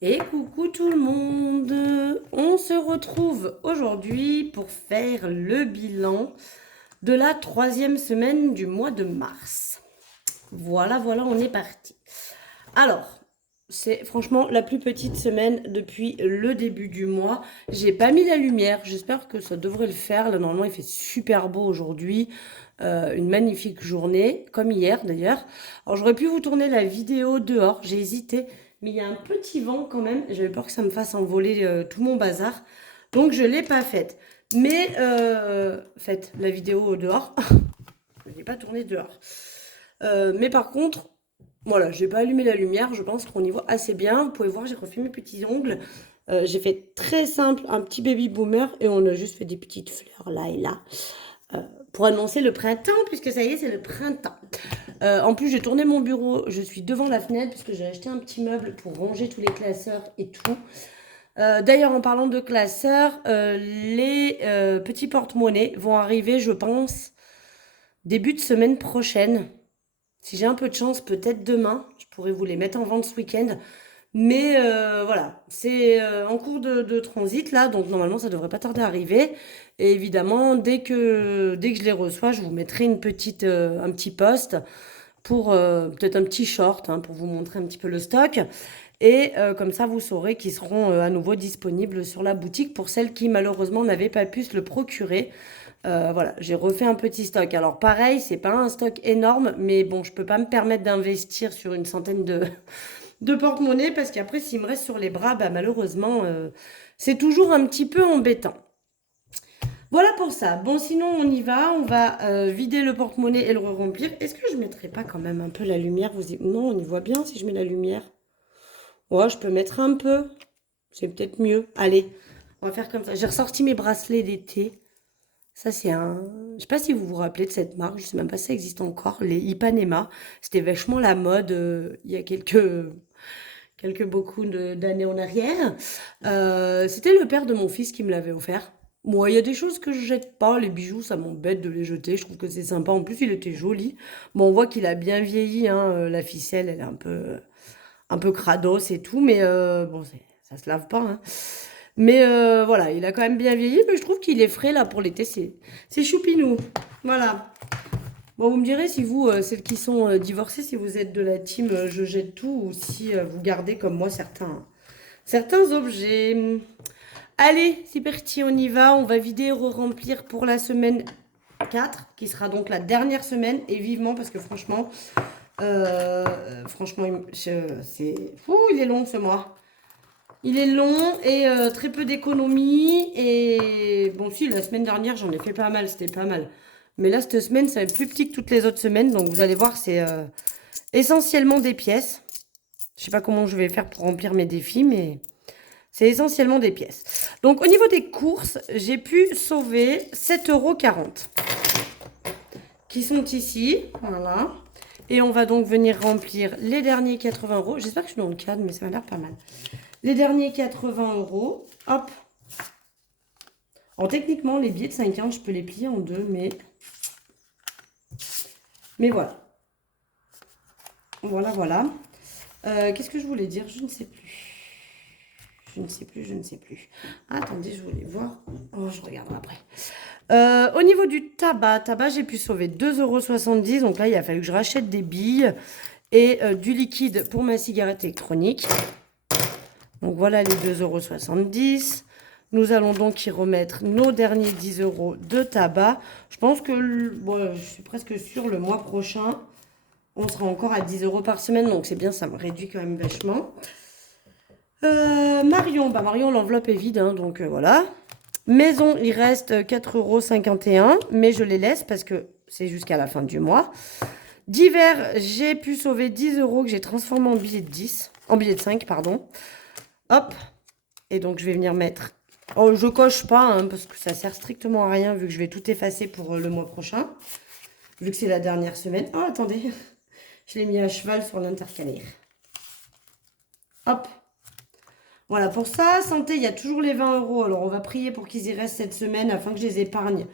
Et coucou tout le monde! On se retrouve aujourd'hui pour faire le bilan de la troisième semaine du mois de mars. Voilà, on est parti. Alors, c'est franchement la plus petite semaine depuis le début du mois. J'ai pas mis la lumière, j'espère que ça devrait le faire. Là, normalement, il fait super beau aujourd'hui. Une magnifique journée, comme hier d'ailleurs. Alors, j'aurais pu vous tourner la vidéo dehors, j'ai hésité, mais il y a un petit vent quand même. J'avais peur que ça me fasse envoler tout mon bazar. Donc, je ne l'ai pas faite. Mais, faites la vidéo dehors. Je ne l'ai pas tournée dehors. Mais par contre, voilà, j'ai pas allumé la lumière, je pense qu'on y voit assez bien. Vous pouvez voir, j'ai refait mes petits ongles. J'ai fait très simple, un petit baby boomer et on a juste fait des petites fleurs là et là euh, pour annoncer le printemps, puisque ça y est, c'est le printemps. En plus, j'ai tourné mon bureau, je suis devant la fenêtre puisque j'ai acheté un petit meuble pour ranger tous les classeurs et tout. D'ailleurs, en parlant de classeurs, les petits porte-monnaies vont arriver, je pense, début de semaine prochaine. Si j'ai un peu de chance, peut-être demain, je pourrais vous les mettre en vente ce week-end. Mais voilà, c'est en cours de transit là, donc normalement ça devrait pas tarder à arriver. Et évidemment, dès que je les reçois, je vous mettrai un petit post pour peut-être un petit short pour vous montrer un petit peu le stock. Et comme ça, vous saurez qu'ils seront à nouveau disponibles sur la boutique pour celles qui malheureusement n'avaient pas pu se le procurer. Voilà, j'ai refait un petit stock. Alors pareil, c'est pas un stock énorme, mais bon, je peux pas me permettre d'investir sur une centaine de porte-monnaie parce qu'après, s'il me reste sur les bras, bah, malheureusement, c'est toujours un petit peu embêtant. Voilà pour ça. Bon, sinon, on va vider le porte-monnaie et le remplir. Est-ce que je mettrais pas quand même un peu la lumière? Non, on y voit bien si je mets la lumière. Ouais, je peux mettre un peu. C'est peut-être mieux. Allez, on va faire comme ça. J'ai ressorti mes bracelets d'été. Ça, c'est un. Je sais pas si vous vous rappelez de cette marque, je sais même pas si ça existe encore, les Ipanema. C'était vachement la mode il y a beaucoup d'années en arrière. C'était le père de mon fils qui me l'avait offert. Moi, il y a des choses que je jette pas, les bijoux, ça m'embête de les jeter. Je trouve que c'est sympa. En plus, il était joli. Bon, on voit qu'il a bien vieilli, hein. La ficelle, elle est un peu crados et tout, mais bon, ça se lave pas, hein. Mais voilà, il a quand même bien vieilli, mais je trouve qu'il est frais là pour l'été, c'est choupinou. Voilà. Bon, vous me direz si vous, celles qui sont divorcées, si vous êtes de la team je jette tout ou si vous gardez comme moi certains objets. Allez, c'est parti, on y va. On va vider et re-remplir pour la semaine 4, qui sera donc la dernière semaine, et vivement parce que franchement, il est long ce mois. Il est long et très peu d'économies. Et bon, si, la semaine dernière, j'en ai fait pas mal, c'était pas mal. Mais là, cette semaine, ça va être plus petit que toutes les autres semaines. Donc, vous allez voir, c'est essentiellement des pièces. Je sais pas comment je vais faire pour remplir mes défis, mais c'est essentiellement des pièces. Donc, au niveau des courses, j'ai pu sauver 7,40 € qui sont ici. Voilà. Et on va donc venir remplir les derniers 80 €. J'espère que je suis dans le cadre, mais ça m'a l'air pas mal. Les derniers 80 €. Hop. Alors techniquement, les billets de 50, je peux les plier en deux, mais voilà. Voilà. Qu'est-ce que je voulais dire? Je ne sais plus. Je ne sais plus. Attendez, je voulais voir. Oh, je regarderai après. Au niveau du tabac, j'ai pu sauver 2,70 €. Donc là, il a fallu que je rachète des billes et du liquide pour ma cigarette électronique. Donc voilà les 2,70 €. Nous allons donc y remettre nos derniers 10 € de tabac. Je pense que, bon, je suis presque sûre, le mois prochain, on sera encore à 10 € par semaine. Donc c'est bien, ça me réduit quand même vachement. Marion, l'enveloppe est vide, hein, donc voilà. Maison, il reste 4,51 €, mais je les laisse parce que c'est jusqu'à la fin du mois. Divers, j'ai pu sauver 10 € que j'ai transformé en billet de 10, en billet de 5, pardon. Hop. Et donc, je vais venir mettre. Oh, je coche pas, hein, parce que ça sert strictement à rien, vu que je vais tout effacer pour le mois prochain. Vu que c'est la dernière semaine. Oh, attendez. Je l'ai mis à cheval sur l'intercalaire. Hop. Voilà, pour ça, santé, il y a toujours les 20 €. Alors, on va prier pour qu'ils y restent cette semaine afin que je les épargne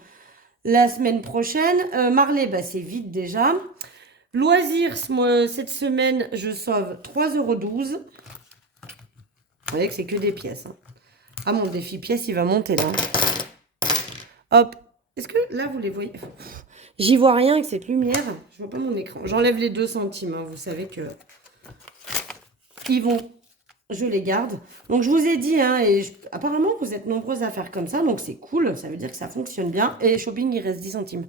la semaine prochaine. Marley, bah, c'est vide déjà. Loisirs, moi, cette semaine, je sauve 3,12 €. Vous voyez que c'est que des pièces. Hein. Ah, mon défi pièce, il va monter là. Hop. Est-ce que là, vous les voyez? J'y vois rien avec cette lumière. Je vois pas mon écran. J'enlève les 2 centimes. Hein. Vous savez que ils vont. Je les garde. Donc, je vous ai dit, hein, apparemment, vous êtes nombreuses à faire comme ça. Donc, c'est cool. Ça veut dire que ça fonctionne bien. Et shopping, il reste 10 centimes.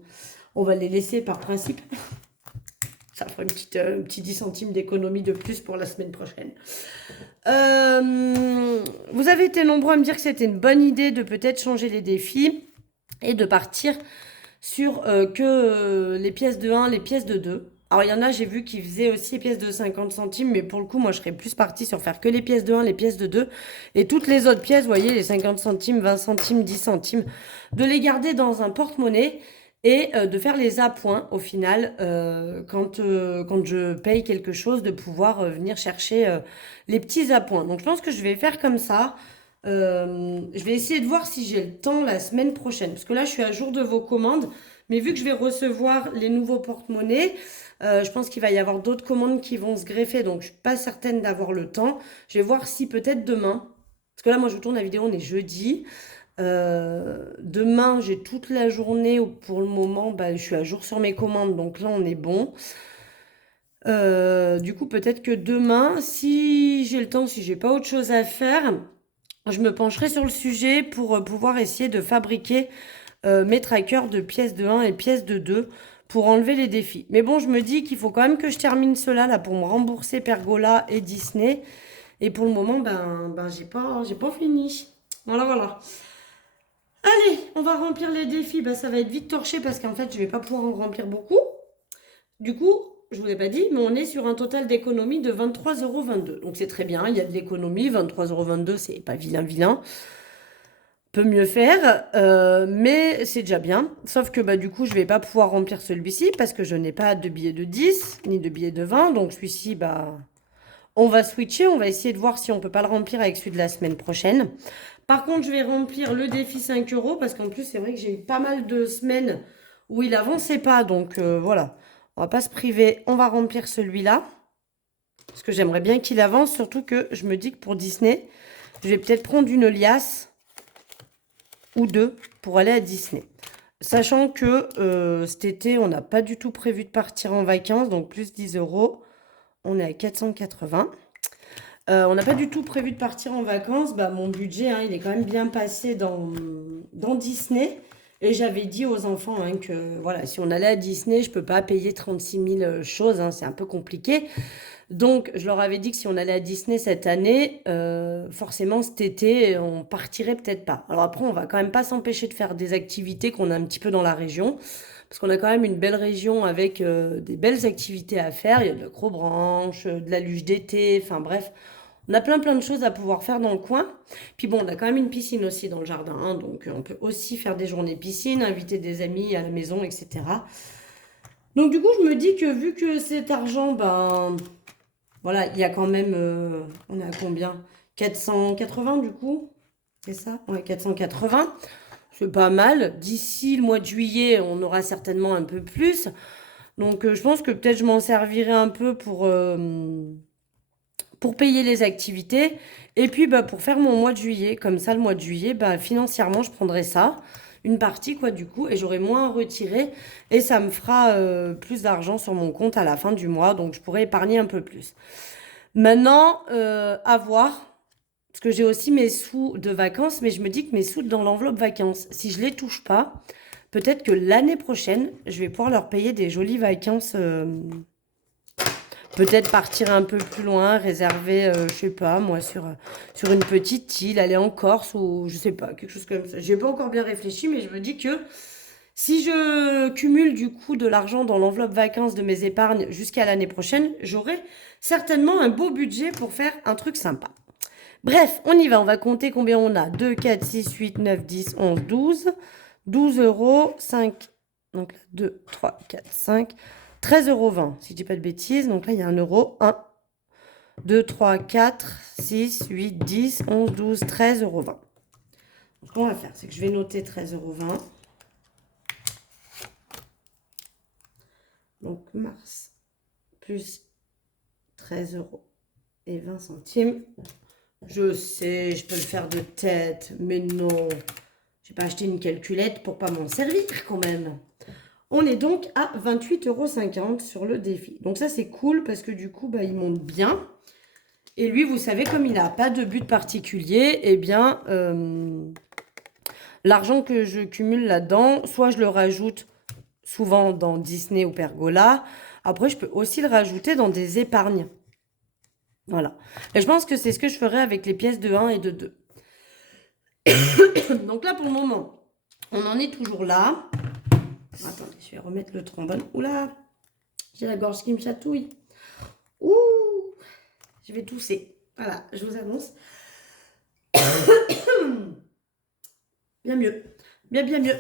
On va les laisser par principe. Ça fera un petit 10 centimes d'économie de plus pour la semaine prochaine. Vous avez été nombreux à me dire que c'était une bonne idée de peut-être changer les défis et de partir sur les pièces de 1, les pièces de 2. Alors, il y en a, j'ai vu, qui faisaient aussi les pièces de 50 centimes, mais pour le coup, moi, je serais plus partie sur faire que les pièces de 1, les pièces de 2. Et toutes les autres pièces, vous voyez, les 50 centimes, 20 centimes, 10 centimes, de les garder dans un porte-monnaie et de faire les appoints, au final, quand je paye quelque chose, de pouvoir venir chercher les petits appoints. Donc, je pense que je vais faire comme ça. Je vais essayer de voir si j'ai le temps la semaine prochaine. Parce que là, je suis à jour de vos commandes. Mais vu que je vais recevoir les nouveaux porte-monnaies, je pense qu'il va y avoir d'autres commandes qui vont se greffer. Donc, je ne suis pas certaine d'avoir le temps. Je vais voir si peut-être demain. Parce que là, moi, je tourne la vidéo, on est jeudi. Demain, j'ai toute la journée où pour le moment, bah, je suis à jour sur mes commandes. Donc là, on est bon. Du coup, peut-être que demain, si j'ai le temps, si j'ai pas autre chose à faire, je me pencherai sur le sujet pour pouvoir essayer de fabriquer mes trackers de pièces de 1 et pièces de 2 pour enlever les défis. Mais bon, je me dis qu'il faut quand même que je termine cela là pour me rembourser Pergola et Disney. Et pour le moment, j'ai pas fini. Voilà, voilà. Allez, on va remplir les défis. Bah, ça va être vite torché parce qu'en fait, je vais pas pouvoir en remplir beaucoup. Du coup, je vous ai pas dit, mais on est sur un total d'économie de 23,22 €. Donc c'est très bien, il y a de l'économie. 23,22 €, c'est pas vilain, vilain. Peut mieux faire, mais c'est déjà bien. Sauf que bah, du coup, je vais pas pouvoir remplir celui-ci parce que je n'ai pas de billet de 10 ni de billet de 20. Donc celui-ci, bah, on va switcher. On va essayer de voir si on peut pas le remplir avec celui de la semaine prochaine. Par contre, je vais remplir le défi 5 € parce qu'en plus, c'est vrai que j'ai eu pas mal de semaines où il avançait pas. Donc voilà, on va pas se priver. On va remplir celui-là parce que j'aimerais bien qu'il avance. Surtout que je me dis que pour Disney, je vais peut-être prendre une liasse ou 2 pour aller à Disney. Sachant que cet été, on n'a pas du tout prévu de partir en vacances, donc plus 10 €. On est à 480. On n'a pas du tout prévu de partir en vacances. Bah, mon budget, hein, il est quand même bien passé dans Disney. Et j'avais dit aux enfants hein, que voilà, si on allait à Disney, je ne peux pas payer 36 000 choses. Hein, c'est un peu compliqué. Donc, je leur avais dit que si on allait à Disney cette année, forcément cet été, on partirait peut-être pas. Alors après, on va quand même pas s'empêcher de faire des activités qu'on a un petit peu dans la région. Parce qu'on a quand même une belle région avec des belles activités à faire. Il y a de l'acrobranche, de la luge d'été, enfin bref. On a plein de choses à pouvoir faire dans le coin. Puis bon, on a quand même une piscine aussi dans le jardin. Hein, donc on peut aussi faire des journées piscine, inviter des amis à la maison, etc. Donc du coup, je me dis que vu que cet argent, ben voilà, il y a quand même, on est à combien? 480 du coup? C'est ça? Ouais, 480. C'est pas mal. D'ici le mois de juillet, on aura certainement un peu plus. Donc je pense que peut-être je m'en servirai un peu pour payer les activités. Et puis bah, pour faire mon mois de juillet. Comme ça, le mois de juillet, bah, financièrement, je prendrai ça. Une partie, quoi, du coup. Et j'aurai moins à retirer. Et ça me fera plus d'argent sur mon compte à la fin du mois. Donc je pourrai épargner un peu plus. Maintenant, à voir. Parce que j'ai aussi mes sous de vacances, mais je me dis que mes sous dans l'enveloppe vacances, si je les touche pas, peut-être que l'année prochaine, je vais pouvoir leur payer des jolies vacances. Peut-être partir un peu plus loin, réserver, je sais pas, moi, sur une petite île, aller en Corse ou je sais pas, quelque chose comme ça. J'ai pas encore bien réfléchi, mais je me dis que si je cumule du coup de l'argent dans l'enveloppe vacances de mes épargnes jusqu'à l'année prochaine, j'aurai certainement un beau budget pour faire un truc sympa. Bref, on y va, on va compter combien on a. 2, 4, 6, 8, 9, 10, 11, 12. 12 €, 5. Donc là, 2, 3, 4, 5. 13,20 €, si je dis pas de bêtises. Donc là, il y a 1 euro. 1, 2, 3, 4, 6, 8, 10, 11, 12, 13,20 €. Donc, ce qu'on va faire, c'est que je vais noter 13,20 €. Donc, mars, plus 13,20 €. Je sais, je peux le faire de tête, mais non. Je vais pas acheter une calculette pour pas m'en servir quand même. On est donc à 28,50 € sur le défi. Donc ça, c'est cool parce que du coup, bah, il monte bien. Et lui, vous savez, comme il n'a pas de but particulier, eh bien, l'argent que je cumule là-dedans, soit je le rajoute souvent dans Disney ou Pergola. Après, je peux aussi le rajouter dans des épargnes. Voilà. Et je pense que c'est ce que je ferai avec les pièces de 1 et de 2. Donc là, pour le moment, on en est toujours là. Attendez, je vais remettre le trombone. Oula, j'ai la gorge qui me chatouille. Ouh, je vais tousser. Voilà, je vous annonce. Bien mieux. Bien mieux.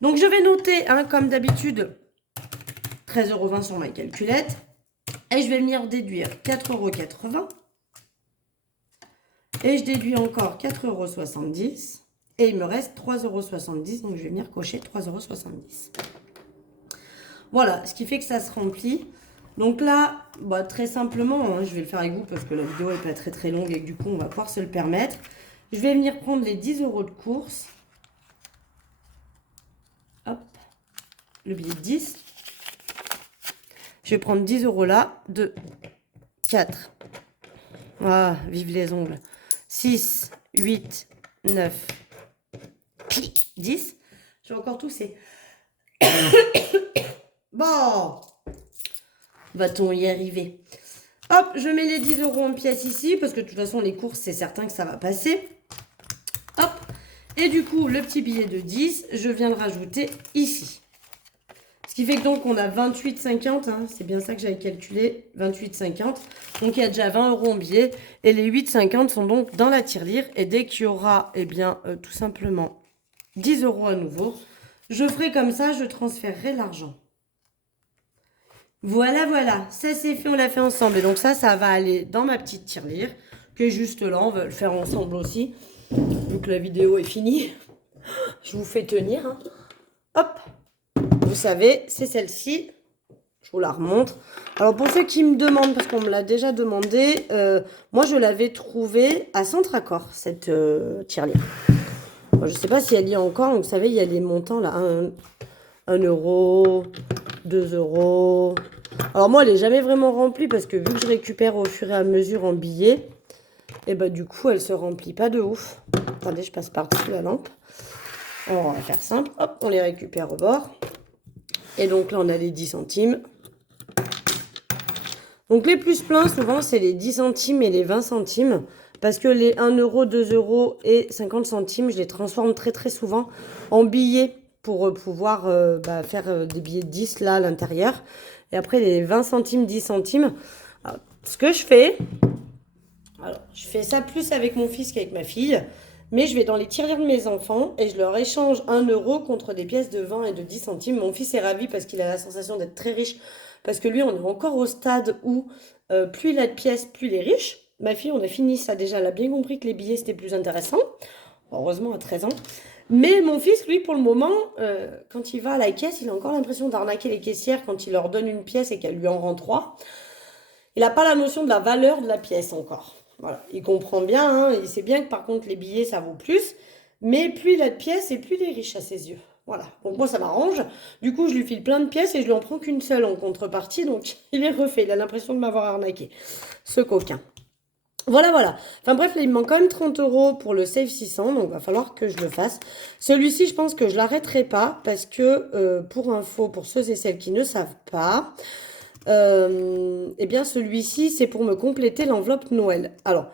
Donc, je vais noter, hein, comme d'habitude, 13,20 € sur ma calculette. Et je vais venir déduire 4,80 €. Et je déduis encore 4,70 €. Et il me reste 3,70 €. Donc, je vais venir cocher 3,70 €. Voilà, ce qui fait que ça se remplit. Donc là, bah, très simplement, hein, je vais le faire avec vous parce que la vidéo n'est pas très longue et que du coup, on va pouvoir se le permettre. Je vais venir prendre les 10 € de course. Hop, le billet de 10. Je vais prendre 10 € là. 2, 4. Ah, vive les ongles. 6, 8, 9, 10. Je vais encore tousser. Bon, va-t-on y arriver? Hop, je mets les 10 € en pièces ici, parce que de toute façon, les courses, c'est certain que ça va passer. Hop, et du coup, le petit billet de 10, je viens le rajouter ici. Ce qui fait que donc, on a 28,50, hein, c'est bien ça que j'avais calculé, 28,50. Donc, il y a déjà 20 € en billets, et les 8,50 sont donc dans la tirelire. Et dès qu'il y aura, eh bien, tout simplement 10 € à nouveau, je ferai comme ça, je transférerai l'argent. Voilà, ça c'est fait, on l'a fait ensemble. Et donc ça va aller dans ma petite tirelire, qui est juste là, on va le faire ensemble aussi. Vu que la vidéo est finie, je vous fais tenir. Hein. Hop, vous savez, c'est celle-ci. Je vous la remontre. Alors pour ceux qui me demandent, parce qu'on me l'a déjà demandé, moi je l'avais trouvée à Centracor, cette tirelire. Bon, je ne sais pas si elle y est encore, donc vous savez, il y a les montants là, 1 €, 2 €. Alors moi, elle n'est jamais vraiment remplie parce que vu que je récupère au fur et à mesure en billets, et bah du coup, elle se remplit pas de ouf. Attendez, je passe par-dessus la lampe. On va faire simple. Hop, on les récupère au bord. Et donc là, on a les 10 centimes. Donc les plus pleins, souvent, c'est les 10 centimes et les 20 centimes. Parce que les 1 €, 2 € et 50 centimes, je les transforme très souvent en billets pour pouvoir faire des billets de 10 là à l'intérieur. Et après les 20 centimes, 10 centimes, alors, ce que je fais, alors je fais ça plus avec mon fils qu'avec ma fille, mais je vais dans les tirelires de mes enfants et je leur échange 1 € contre des pièces de 20 et de 10 centimes. Mon fils est ravi parce qu'il a la sensation d'être très riche, parce que lui on est encore au stade où plus il a de pièces, plus il est riche. Ma fille, on a fini ça déjà, elle a bien compris que les billets c'était plus intéressant, heureusement à 13 ans. Mais mon fils, lui, pour le moment, quand il va à la caisse, il a encore l'impression d'arnaquer les caissières quand il leur donne une pièce et qu'elle lui en rend 3. Il n'a pas la notion de la valeur de la pièce encore. Voilà, il comprend bien, hein, il sait bien que par contre les billets ça vaut plus, mais plus il a de pièces et plus il est riche à ses yeux. Voilà, donc moi ça m'arrange. Du coup, je lui file plein de pièces et je lui en prends qu'une seule en contrepartie, donc il est refait, il a l'impression de m'avoir arnaqué, ce coquin. Voilà. Enfin bref, là, il me manque quand même 30 € pour le Save 600, donc il va falloir que je le fasse. Celui-ci, je pense que je l'arrêterai pas parce que, pour info, pour ceux et celles qui ne savent pas, eh bien celui-ci, c'est pour me compléter l'enveloppe Noël. Alors,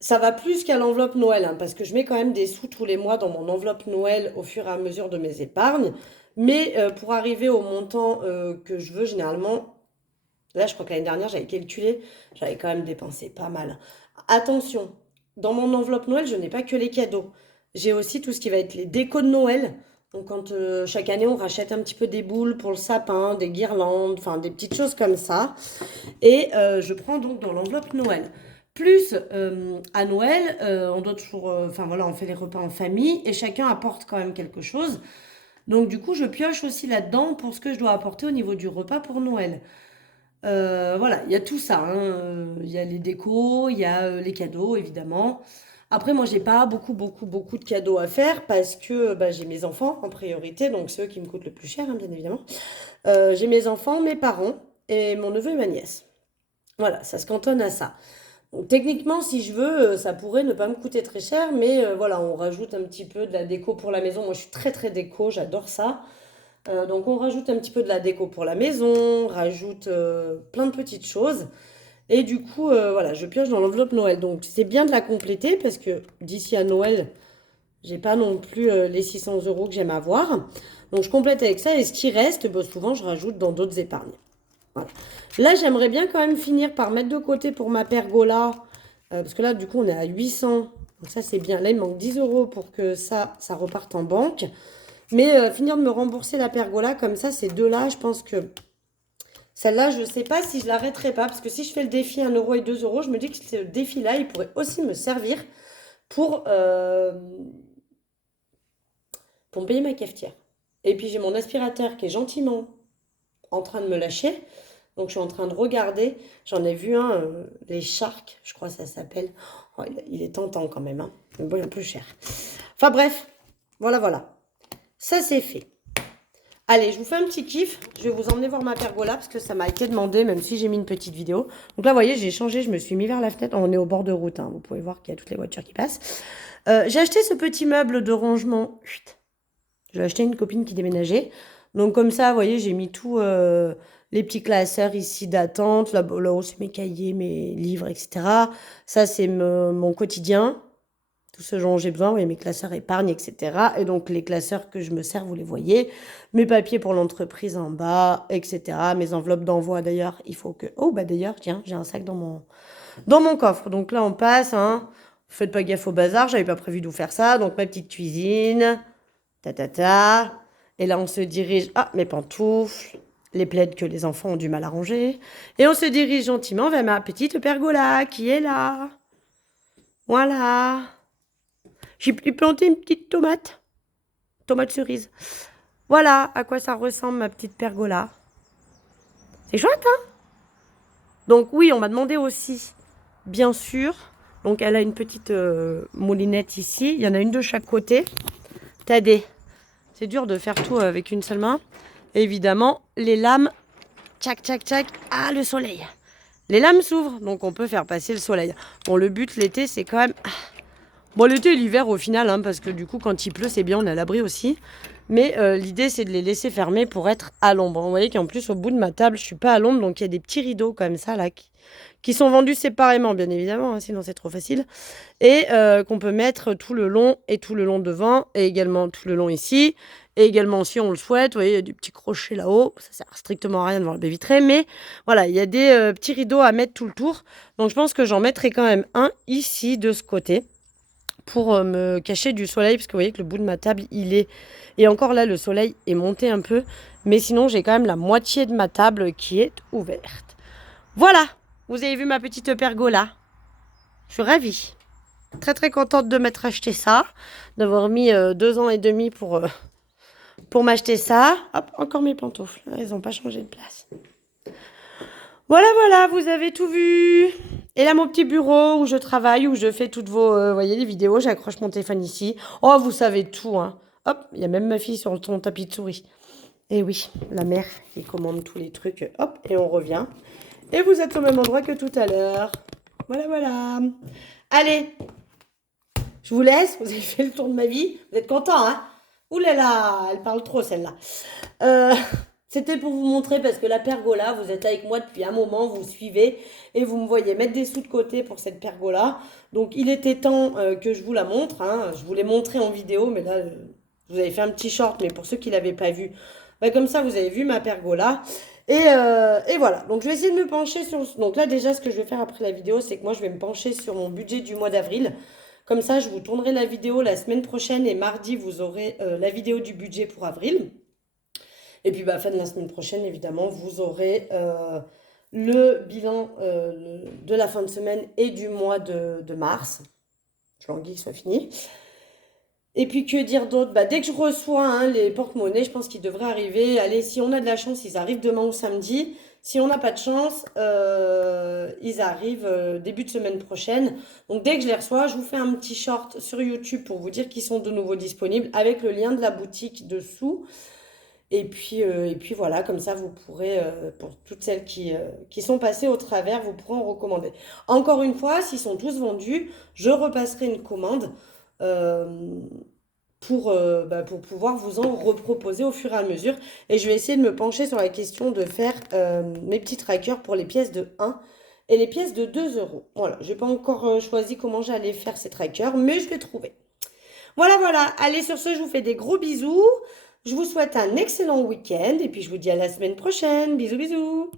ça va plus qu'à l'enveloppe Noël, hein, parce que je mets quand même des sous tous les mois dans mon enveloppe Noël au fur et à mesure de mes épargnes. Mais pour arriver au montant que je veux, généralement, là, je crois que l'année dernière, j'avais calculé, j'avais quand même dépensé pas mal. Attention, dans mon enveloppe Noël, je n'ai pas que les cadeaux. J'ai aussi tout ce qui va être les décos de Noël. Donc, quand chaque année, on rachète un petit peu des boules pour le sapin, des guirlandes, enfin des petites choses comme ça. Et je prends donc dans l'enveloppe Noël. Plus à Noël, on doit toujours, enfin voilà, on fait les repas en famille et chacun apporte quand même quelque chose. Donc, du coup, je pioche aussi là-dedans pour ce que je dois apporter au niveau du repas pour Noël. Voilà, il y a tout ça, hein. Il y a les décos, il y a les cadeaux, évidemment. Après, moi, j'ai pas beaucoup de cadeaux à faire parce que bah, j'ai mes enfants en priorité, donc c'est eux qui me coûtent le plus cher, hein, bien évidemment. J'ai mes enfants, mes parents et mon neveu et ma nièce. Voilà, ça se cantonne à ça. Donc, techniquement, si je veux, ça pourrait ne pas me coûter très cher, mais voilà, on rajoute un petit peu de la déco pour la maison. Moi, je suis très déco, j'adore ça. Donc, on rajoute un petit peu de la déco pour la maison, on rajoute plein de petites choses. Et du coup, voilà, je pioche dans l'enveloppe Noël. Donc, c'est bien de la compléter parce que d'ici à Noël, j'ai pas non plus les 600 euros que j'aime avoir. Donc, je complète avec ça. Et ce qui reste, bah, souvent, je rajoute dans d'autres épargnes. Voilà. Là, j'aimerais bien quand même finir par mettre de côté pour ma pergola. Parce que là, du coup, on est à 800. Donc ça, c'est bien. Là, il me manque 10 euros pour que ça reparte en banque. Mais finir de me rembourser la pergola, comme ça, ces deux-là, je pense que celle-là, je ne sais pas si je l'arrêterai pas. Parce que si je fais le défi 1 euro et 2 euros, je me dis que ce défi-là, il pourrait aussi me servir pour, euh, pour me payer ma cafetière. Et puis, j'ai mon aspirateur qui est gentiment en train de me lâcher. Donc, je suis en train de regarder. J'en ai vu un, les Sharks, je crois que ça s'appelle. Oh, il est tentant quand même, hein. Mais bon, il est un peu cher. Enfin, bref. Voilà. Ça, c'est fait. Allez, je vous fais un petit kiff. Je vais vous emmener voir ma pergola parce que ça m'a été demandé, même si j'ai mis une petite vidéo. Donc là, vous voyez, j'ai changé. Je me suis mis vers la fenêtre. On est au bord de route, hein. Vous pouvez voir qu'il y a toutes les voitures qui passent. J'ai acheté ce petit meuble de rangement. Chut. J'ai acheté une copine qui déménageait. Donc comme ça, vous voyez, j'ai mis tous les petits classeurs ici d'attente. Là-haut, c'est mes cahiers, mes livres, etc. Ça, c'est mon quotidien. Tout ce dont j'ai besoin, vous voyez, mes classeurs épargne, etc. Et donc les classeurs que je me sers, vous les voyez. Mes papiers pour l'entreprise en bas, etc. Mes enveloppes d'envoi, d'ailleurs, il faut que... Oh, bah d'ailleurs, tiens, j'ai un sac dans mon coffre. Donc là, on passe, hein. Faites pas gaffe au bazar, j'avais pas prévu de vous faire ça. Donc ma petite cuisine... Ta. Et là, on se dirige... Ah, mes pantoufles, les plaids que les enfants ont du mal à ranger. Et on se dirige gentiment vers ma petite pergola qui est là. Voilà. J'ai planté une petite tomate cerise. Voilà à quoi ça ressemble ma petite pergola. C'est chouette, hein? Donc oui, on m'a demandé aussi, bien sûr. Donc elle a une petite moulinette ici. Il y en a une de chaque côté. C'est dur de faire tout avec une seule main. Évidemment, les lames, tchac. Ah, le soleil. Les lames s'ouvrent, donc on peut faire passer le soleil. Bon, le but l'été, c'est quand même... Bon, l'été et l'hiver au final, hein, parce que du coup, quand il pleut, c'est bien, on est à l'abri aussi. Mais l'idée, c'est de les laisser fermer pour être à l'ombre. Vous voyez qu'en plus, au bout de ma table, je suis pas à l'ombre, donc il y a des petits rideaux comme ça, là, qui sont vendus séparément, bien évidemment, hein, sinon c'est trop facile. Et qu'on peut mettre tout le long et tout le long devant, et également tout le long ici. Et également, si on le souhaite, vous voyez, il y a du petit crochet là-haut. Ça sert strictement à rien devant la baie vitrée, mais voilà, il y a des petits rideaux à mettre tout le tour. Donc je pense que j'en mettrai quand même un ici, de ce côté, pour me cacher du soleil, parce que vous voyez que le bout de ma table, il est... Et encore là, le soleil est monté un peu, mais sinon, j'ai quand même la moitié de ma table qui est ouverte. Voilà, vous avez vu ma petite pergola. Je suis ravie. Très contente de m'être acheté ça, d'avoir mis 2 ans et demi pour m'acheter ça. Hop, encore mes pantoufles, elles n'ont pas changé de place. Voilà, vous avez tout vu. Et là, mon petit bureau où je travaille, où je fais toutes vos, voyez, les vidéos. J'accroche mon téléphone ici. Oh, vous savez tout, hein. Hop, il y a même ma fille sur son tapis de souris. Et oui, la mère qui commande tous les trucs. Hop, et on revient. Et vous êtes au même endroit que tout à l'heure. Voilà. Allez, je vous laisse. Vous avez fait le tour de ma vie. Vous êtes contents, hein? Ouh là là, elle parle trop, celle-là. C'était pour vous montrer, parce que la pergola, vous êtes avec moi depuis un moment, vous suivez et vous me voyez mettre des sous de côté pour cette pergola. Donc il était temps que je vous la montre, hein. Je vous l'ai montré en vidéo, mais là, vous avez fait un petit short, mais pour ceux qui ne l'avaient pas vu, bah, comme ça, vous avez vu ma pergola. Et voilà, donc je vais essayer de me pencher sur... Donc là, déjà, ce que je vais faire après la vidéo, c'est que moi, je vais me pencher sur mon budget du mois d'avril. Comme ça, je vous tournerai la vidéo la semaine prochaine et mardi, vous aurez la vidéo du budget pour avril. Et puis, fin de la semaine prochaine, évidemment, vous aurez le bilan de la fin de semaine et du mois de mars. Je languis que ce soit fini. Et puis, que dire d'autre? Dès que je reçois les porte-monnaies, je pense qu'ils devraient arriver. Allez, si on a de la chance, ils arrivent demain ou samedi. Si on n'a pas de chance, ils arrivent début de semaine prochaine. Donc dès que je les reçois, je vous fais un petit short sur YouTube pour vous dire qu'ils sont de nouveau disponibles avec le lien de la boutique dessous. Et puis voilà, comme ça vous pourrez, pour toutes celles qui sont passées au travers, vous pourrez en recommander. Encore une fois, s'ils sont tous vendus, je repasserai une commande euh, pour pouvoir vous en reproposer au fur et à mesure. Et je vais essayer de me pencher sur la question de faire mes petits trackers pour les pièces de 1 et les pièces de 2 euros. Voilà, je n'ai pas encore choisi comment j'allais faire ces trackers, mais je vais trouver. Voilà, voilà. Allez, sur ce, je vous fais des gros bisous. Je vous souhaite un excellent week-end et puis je vous dis à la semaine prochaine. Bisous, bisous.